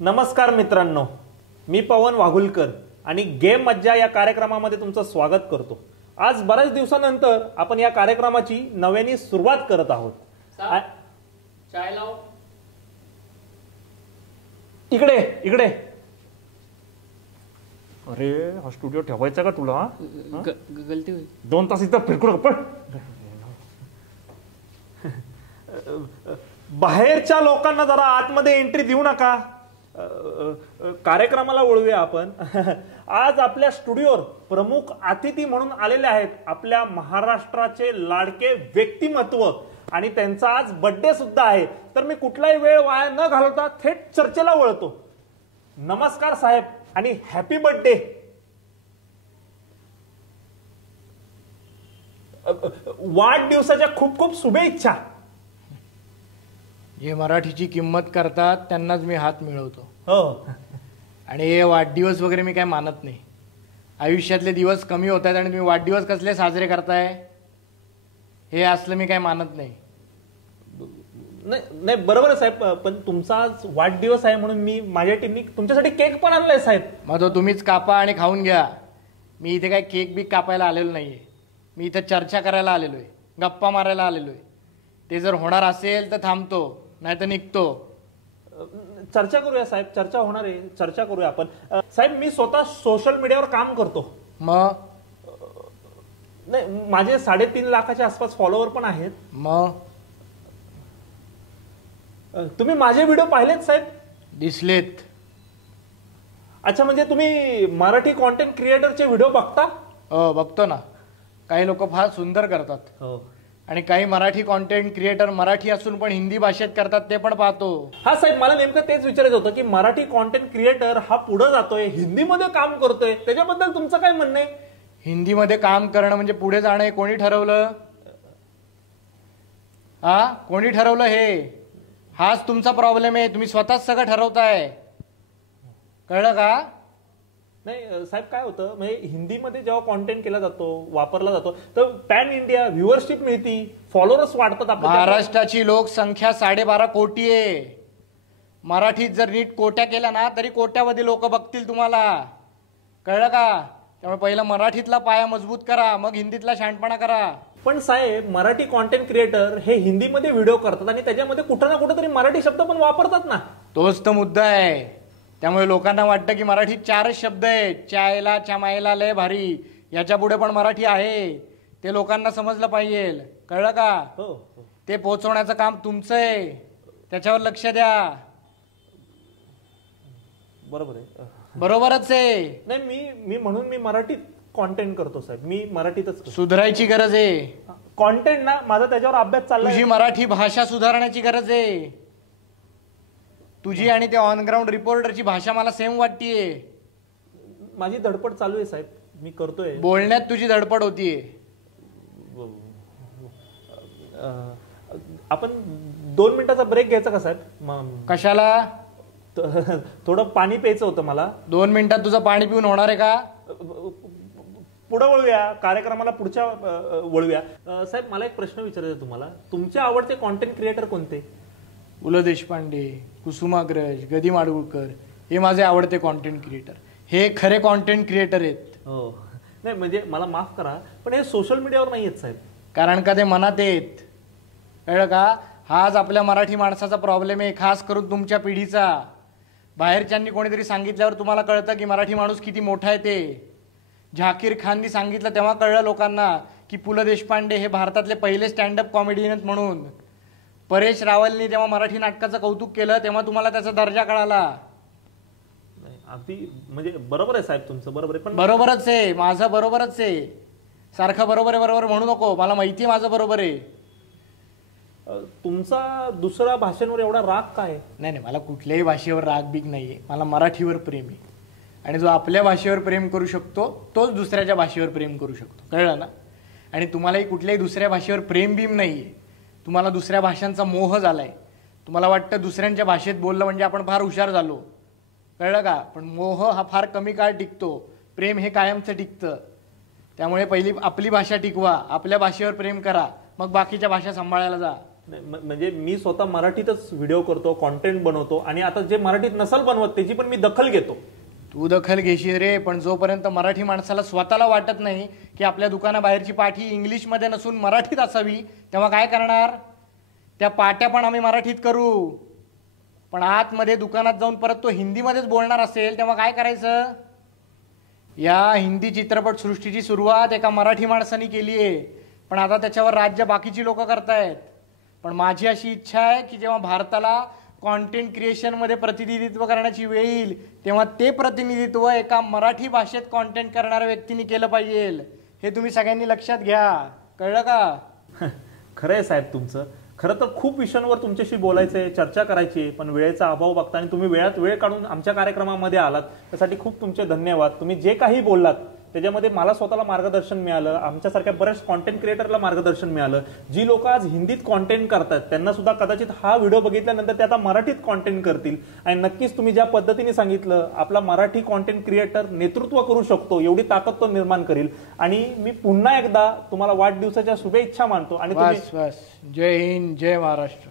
नमस्कार मित्रांनो, मी पवन वाघुलकर आणि गेम मज्जा या कार्यक्रमामध्ये तुमचं स्वागत करतो। आज बऱ्याच दिवसानंतर आपण या कार्यक्रमाची नव्याने सुरुवात करत आहोत। चाय लाव। इकडे इकडे। अरे हा स्टुडिओ ठेवायचा का तुला? गलती हुई। 2 तास इथं फिरकू पण बाहेरच्या लोकांना जरा आतमध्ये एंट्री देऊ नका। कार्यक्रमाला वळूया आपण। आज आपल्या स्टुडिओवर प्रमुख अतिथी म्हणून आलेले आहेत आपल्या महाराष्ट्राचे लाडके व्यक्तिमत्व आणि त्यांचा आज बर्थडे सुद्धा आहे। तर मी कुठलाही वेळ वाया न घालवता थेट चर्चेला वळतो। नमस्कार साहेब आणि हॅपी बर्थडे। वाढदिवसाच्या खूप खूप शुभेच्छा। जे मराठीची किंमत करतात त्यांनाच मी हात मिळवतो। हो, आणि हे वाढदिवस वगैरे मी काय मानत नाही। आयुष्यातले दिवस कमी होत आहेत आणि तुम्ही वाढदिवस कसले साजरे करताय हे असलं मी काय मानत नाही। नाही बरोबर आहे साहेब, पण तुमचा आज वाढदिवस आहे म्हणून मी माझ्या टीमनी तुमच्यासाठी केक पण आणलाय साहेब। मग तो तुम्हीच कापा आणि खाऊन घ्या। मी इथे काय केक बीक कापायला आलेलो नाहीये। मी इथे चर्चा करायला आलेलो आहे, गप्पा मारायला आलेलो आहे। ते जर होणार असेल तर थांबतो, नाही तर निघतो। चर्चा करूया साहेब, चर्चा होणार आहे, चर्चा करूया आपण। साहेब मी स्वतः सोशल मीडियावर काम करतो। मग नाही, माझे 3.5 लाखाच्या आसपास फॉलोअर पण आहेत। मग तुम्ही माझे व्हिडिओ पाहिलेत साहेब? दिसलेत। अच्छा, म्हणजे तुम्ही मराठी कॉन्टेंट क्रिएटरचे व्हिडिओ बघता? हो बघतो ना। काही लोक फार सुंदर करतात, हो, आणि काही मराठी कॉन्टेंट क्रिएटर मराठी असून पण हिंदी भाषेत करतात, ते पण पाहतो। हा साहेब, मला नेमकं तेच विचारायचं होतं की मराठी कॉन्टेंट क्रिएटर हा पुढे जातोय, हिंदीमध्ये काम करतोय, त्याच्याबद्दल तुमचं काय म्हणणं आहे? हिंदीमध्ये काम करणं म्हणजे पुढे जाणं हे कोणी ठरवलं? कोणी ठरवलं? हाच तुमचा प्रॉब्लेम आहे। तुम्ही स्वतःच सगळं ठरवताय, कळलं का? नाही साहेब, काय होतं म्हणजे हिंदीमध्ये जेव्हा कॉन्टेंट केला जातो, वापरला जातो, तर पॅन इंडिया व्ह्युअरशिप मिळती, फॉलोअर्स वाढतात आपल्या। महाराष्ट्राची लोकसंख्या 12.5 कोटी आहे। मराठीत जर नीट कोट्या केल्या ना तरी कोट्यावधी लोक बघतील तुम्हाला, कळलं का? त्यामुळे पहिला मराठीतला पाया मजबूत करा, मग हिंदीतला शहाणपणा करा। पण साहेब, मराठी कॉन्टेंट क्रिएटर हे हिंदीमध्ये व्हिडिओ करतात आणि त्याच्यामध्ये कुठं ना कुठं तरी मराठी शब्द पण वापरतात ना। तोच तर मुद्दा आहे। त्यामुळे लोकांना वाटतं की मराठीत 4च शब्द आहेत, चायला, चमायला, लय भारी, याच्या पुढे पण मराठी आहे। ते लोकांना समजलं पाहिजे, कळलं का? हो, ते पोहोचवण्याचं काम तुमचं आहे, त्याच्यावर लक्ष द्या। बरोबर आहे, बरोबरच आहे। नाही मी म्हणून मी मराठीत कॉन्टेंट करतो साहेब, मी मराठीतच करतो। सुधारायची गरज आहे कॉन्टेंट ना, माझा त्याच्यावर अभ्यास चाललाय। तुझी मराठी भाषा सुधारण्याची गरज आहे। तुझी आणि त्या ऑन ग्राउंड रिपोर्टरची भाषा मला सेम वाटतीये। माझी धडपड चालू आहे साहेब, मी करतोय। बोलण्यात तुझी धडपड होतीये। आपण 2 मिनिटाचा ब्रेक घ्यायचा का साहेब? कशाला? थोडं पाणी प्यायचं होतं मला। 2 मिनिटात तुझं पाणी पिऊन होणार आहे का? पुढे वळूया, कार्यक्रमाला पुढच्या वळूया। साहेब मला एक प्रश्न विचारायचा तुम्हाला, तुमचे आवडते कॉन्टेंट क्रिएटर कोणते? पु ल देशपांडे, कुसुमाग्रज, गदी माडगुळकर हे माझे आवडते कॉन्टेंट क्रिएटर। हे खरे कॉन्टेंट क्रिएटर आहेत। हो, नाही म्हणजे मला माफ करा, पण हे सोशल मीडियावर नाही आहेत साहेब। कारण का ते मनात आहेत, कळलं का? हाच आपल्या मराठी माणसाचा प्रॉब्लेम आहे, खास करून तुमच्या पिढीचा। बाहेरच्यांनी कोणीतरी सांगितल्यावर तुम्हाला कळतं की मराठी माणूस किती मोठा आहे ते। झाकीर खाननी सांगितलं तेव्हा कळलं लोकांना की पु ल देशपांडे हे भारतातले पहिले स्टँडअप कॉमेडियन आहेत म्हणून। परेश रावलनी जेव्हा मराठी नाटकाचं कौतुक केलं तेव्हा तुम्हाला त्याचा दर्जा कळाला। अगदी म्हणजे बरोबर आहे साहेब तुमचं, बरोबर आहे। पण बरोबरच आहे, माझं बरोबरच आहे। सारखं बरोबर आहे बरोबर म्हणू नको, मला माहिती आहे माझं बरोबर आहे। तुमचा दुसऱ्या भाषेवर एवढा राग काय? नाही, मला कुठल्याही भाषेवर राग बीग नाहीये, मला मराठीवर प्रेम आहे। आणि जो आपल्या भाषेवर प्रेम करू शकतो तोच दुसऱ्याच्या भाषेवर प्रेम करू शकतो, कळलं ना? आणि तुम्हालाही कुठल्याही दुसऱ्या भाषेवर प्रेम बीम नाहीये, तुम्हाला दुसऱ्या भाषांचा मोह झालाय। तुम्हाला वाटतं दुसऱ्यांच्या भाषेत बोललं म्हणजे आपण फार हुशार झालो, कळलं का? पण मोह हा फार कमी काळ टिकतो, प्रेम हे कायमचं टिकतं। त्यामुळे पहिली आपली भाषा टिकवा, आपल्या भाषेवर प्रेम करा, मग बाकीच्या भाषा सांभाळायला जा। म्हणजे मी स्वतः मराठीतच व्हिडिओ करतो, कॉन्टेंट बनवतो आणि आता जे मराठीत नसल बनवत त्याची पण मी दखल घेतो. तू दखल घेशील रे, पण जोपर्यंत मराठी माणसाला स्वतःला वाटत नाही की आपल्या दुकानाबाहेरची पाठी इंग्लिशमध्ये नसून मराठीत असावी, तेव्हा काय करणार? त्या पाट्या पण आम्ही मराठीत करू, पण आतमध्ये दुकानात जाऊन परत तो हिंदीमध्येच बोलणार असेल तेव्हा काय करायचं? या हिंदी चित्रपट सृष्टीची सुरुवात एका मराठी माणसाने केली आहे, पण आता त्याच्यावर राज्य बाकीची लोक करतायत. पण माझी अशी इच्छा आहे की जेव्हा भारताला कॉन्टेंट क्रिएशनमध्ये प्रतिनिधित्व करण्याची वेळ येईल तेव्हा ते प्रतिनिधित्व एका मराठी भाषेत कॉन्टेंट करणाऱ्या व्यक्तीने केलं पाहिजे. हे तुम्ही सगळ्यांनी लक्षात घ्या, कळलं का? खरं आहे साहेब तुमचं. खरं तर खूप विषयांवर तुमच्याशी बोलायचंय, चर्चा करायची, पण वेळेचा अभाव बघता आणि तुम्ही वेळात वेळ काढून आमच्या कार्यक्रमामध्ये आलात त्यासाठी खूप तुमचे धन्यवाद. तुम्ही जे काही बोललात त्याच्यामध्ये मला स्वतःला मार्गदर्शन मिळालं, आमच्यासारख्या बऱ्याच कॉन्टेंट क्रिएटरला मार्गदर्शन मिळालं. जी लोक आज हिंदीत कॉन्टेंट करतात त्यांना सुद्धा कदाचित हा व्हिडिओ बघितल्यानंतर ते आता मराठीत कॉन्टेंट करतील. आणि नक्कीच तुम्ही ज्या पद्धतीने सांगितलं आपला मराठी कॉन्टेंट क्रिएटर नेतृत्व करू शकतो एवढी ताकद तो निर्माण करील. आणि मी पुन्हा एकदा तुम्हाला वाढदिवसाच्या शुभेच्छा मानतो. आणि बस बस. जय हिंद, जय महाराष्ट्र.